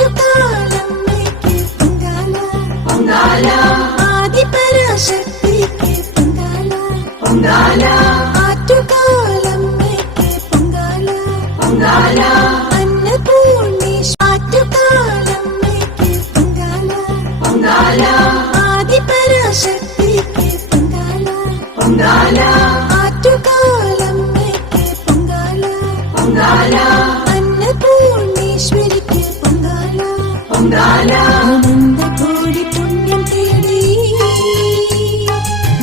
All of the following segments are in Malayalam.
ആറ്റുകാലമ്മയ്ക്ക് പൊങ്കാല പൊങ്കാല, ആദിപരാശക്തിക്ക് പൊങ്കാല പൊങ്കാല, ആറ്റുകാലമ്മയ്ക്ക് പൊങ്കാല പൊങ്കാല, അന്നപൂർണേശ്വരി ആറ്റുകാലമ്മയ്ക്ക് പൊങ്കാല പൊങ്കാല, ആദിപരാശക്തിക്ക് പൊങ്കാല പൊങ്കാല, ആറ്റുകാലമ്മയ്ക്ക് പൊങ്കാല പൊങ്കാല, അന്നപൂർണേശ്വരിക്ക് പൊങ്കാല പൊങ്കാല. അനന്തകോടി പുണ്യം തേടി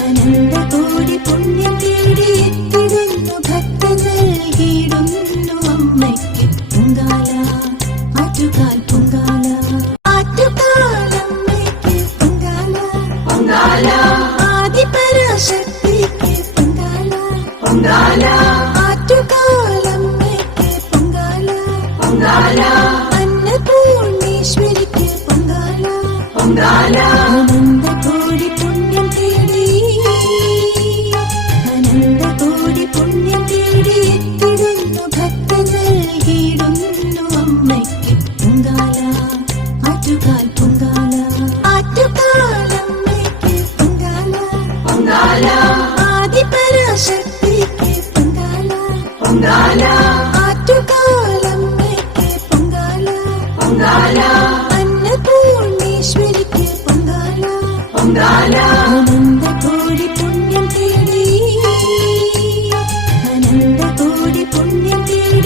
അനന്തകോടി പുണ്യം തേടി എത്തിടുന്നു ഭക്തൻ നൽകിയിടുന്നു അമ്മയ്ക്ക് പൊങ്കാല ആറ്റുകാൽ പൊങ്കാല. ആറ്റുകാലമ്മയ്ക്ക് പൊങ്കാല പൊങ്കാല, ആദിപരാശക്തിക്ക് പൊങ്കാല പൊങ്കാല, ആറ്റുകാലമ്മയ്ക്ക് പൊങ്കാല പൊങ്കാല, അന്നപൂർണേശ്വരിക്ക് പൊങ്കാല പൊങ്കാല. അനന്തകോടി പുണ്യം തേടി അനന്തകോടി പുണ്യം തേടി എത്തിടുന്നു ഭക്തൻ നൽകിയിടുന്നു അമ്മയ്ക്ക് പൊങ്കാല ആറ്റുകാൽ പൊങ്കാല. ആറ്റുകാലമ്മയ്ക്ക് പൊങ്കാല പൊങ്കാല, ആദിപരാശക്തിക്ക് പൊങ്കാല പൊങ്കാല, ആറ്റുകാലമ്മയ്ക്ക് പൊങ്കാല പൊങ്കാല, അന്നപൂർണേശ്വരിക്ക് പൊങ്കാല പൊങ്കാല. അനന്തകോടി പുണ്യം തേടി അനന്തകോടി പുണ്യം തേടി